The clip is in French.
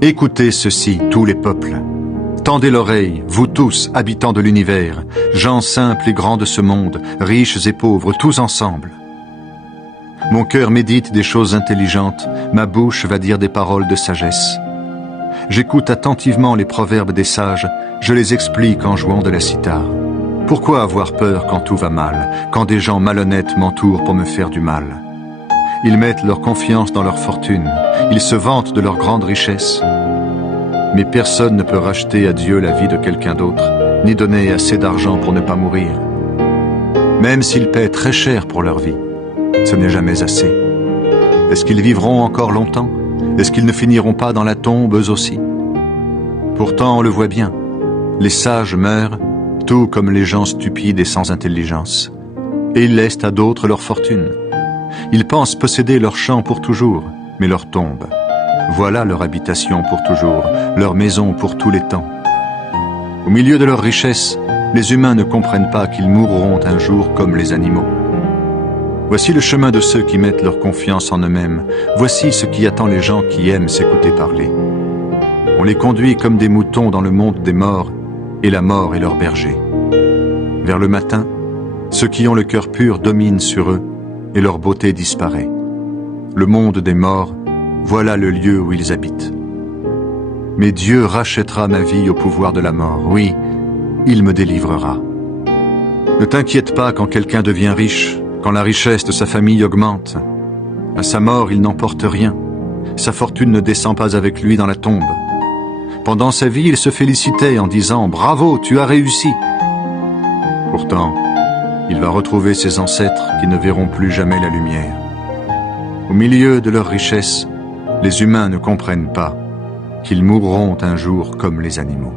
Écoutez ceci, tous les peuples. Tendez l'oreille, vous tous, habitants de l'univers, gens simples et grands de ce monde, riches et pauvres, tous ensemble. Mon cœur médite des choses intelligentes, ma bouche va dire des paroles de sagesse. J'écoute attentivement les proverbes des sages, je les explique en jouant de la cithare. Pourquoi avoir peur quand tout va mal, quand des gens malhonnêtes m'entourent pour me faire du mal? Ils mettent leur confiance dans leur fortune, ils se vantent de leur grande richesse. Mais personne ne peut racheter à Dieu la vie de quelqu'un d'autre, ni donner assez d'argent pour ne pas mourir. Même s'ils paient très cher pour leur vie, ce n'est jamais assez. Est-ce qu'ils vivront encore longtemps? Est-ce qu'ils ne finiront pas dans la tombe eux aussi? Pourtant on le voit bien, les sages meurent, tout comme les gens stupides et sans intelligence. Et ils laissent à d'autres leur fortune. Ils pensent posséder leur champ pour toujours, mais leur tombe. Voilà leur habitation pour toujours, leur maison pour tous les temps. Au milieu de leur richesse, les humains ne comprennent pas qu'ils mourront un jour comme les animaux. Voici le chemin de ceux qui mettent leur confiance en eux-mêmes. Voici ce qui attend les gens qui aiment s'écouter parler. On les conduit comme des moutons dans le monde des morts, et la mort est leur berger. Vers le matin, ceux qui ont le cœur pur dominent sur eux, et leur beauté disparaît. Le monde des morts, voilà le lieu où ils habitent. Mais Dieu rachètera ma vie au pouvoir de la mort. Oui, il me délivrera. Ne t'inquiète pas quand quelqu'un devient riche, quand la richesse de sa famille augmente. À sa mort, il n'emporte rien. Sa fortune ne descend pas avec lui dans la tombe. Pendant sa vie, il se félicitait en disant « Bravo, tu as réussi !» Pourtant, il va retrouver ses ancêtres qui ne verront plus jamais la lumière. Au milieu de leur richesse, les humains ne comprennent pas qu'ils mourront un jour comme les animaux.